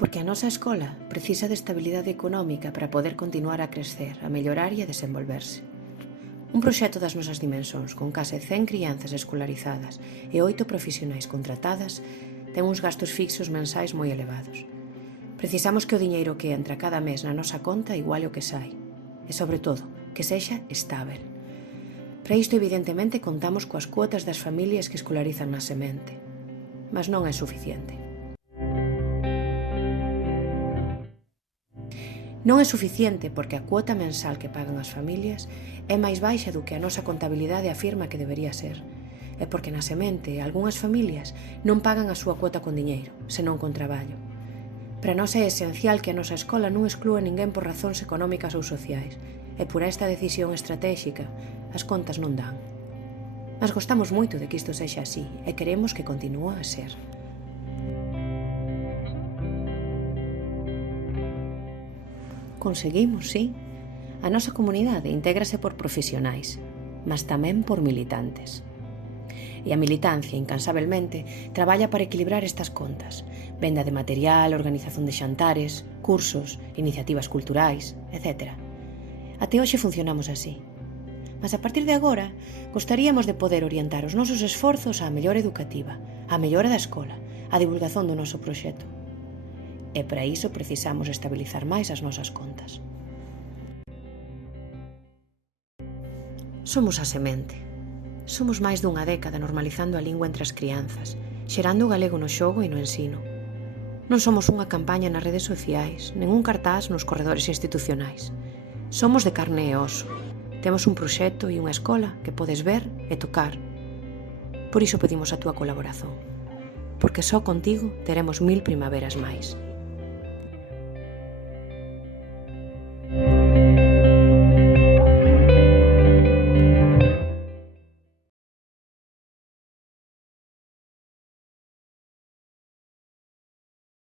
Porque a nosa escola precisa de estabilidade económica para poder continuar a crecer, a mellorar e a desenvolverse. Un proxecto das nosas dimensóns, con case 100 crianzas escolarizadas e 8 profesionais contratadas, ten uns gastos fixos mensais moi elevados. Precisamos que o diñeiro que entra cada mes na nosa conta iguale o que sai. E, sobre todo, que sexa estável. Para isto, evidentemente, contamos coas cuotas das familias que escolarizan na semente. Mas non é suficiente. Non é suficiente porque a cuota mensal que pagan as familias é máis baixa do que a nosa contabilidade afirma que debería ser. E porque na semente algunhas familias non pagan a súa cuota con diñeiro, senón con traballo. Para nós é esencial que a nosa escola non exclúa ninguén por razóns económicas ou sociais, e por esta decisión estratéxica as contas non dan. Mas gostamos moito de que isto sexa así e queremos que continúe a ser. Conseguimos, sí. A nosa comunidade intégrase por profesionais, mas tamén por militantes. E a militancia, incansabelmente, traballa para equilibrar estas contas. Venda de material, organización de xantares, cursos, iniciativas culturais, etc. Até hoxe funcionamos así. Mas a partir de agora, gostaríamos de poder orientar os nosos esforzos á mellora educativa, á mellora da escola, á divulgación do noso proxecto. E para iso precisamos estabilizar máis as nosas contas. Somos a semente. Somos máis dunha década normalizando a lingua entre as crianzas, xerando o galego no xogo e no ensino. Non somos unha campaña nas redes sociais, nen un cartaz nos corredores institucionais. Somos de carne e oso. Temos un proxecto e unha escola que podes ver e tocar. Por iso pedimos a túa colaboración. Porque só contigo teremos 1000 primaveras máis.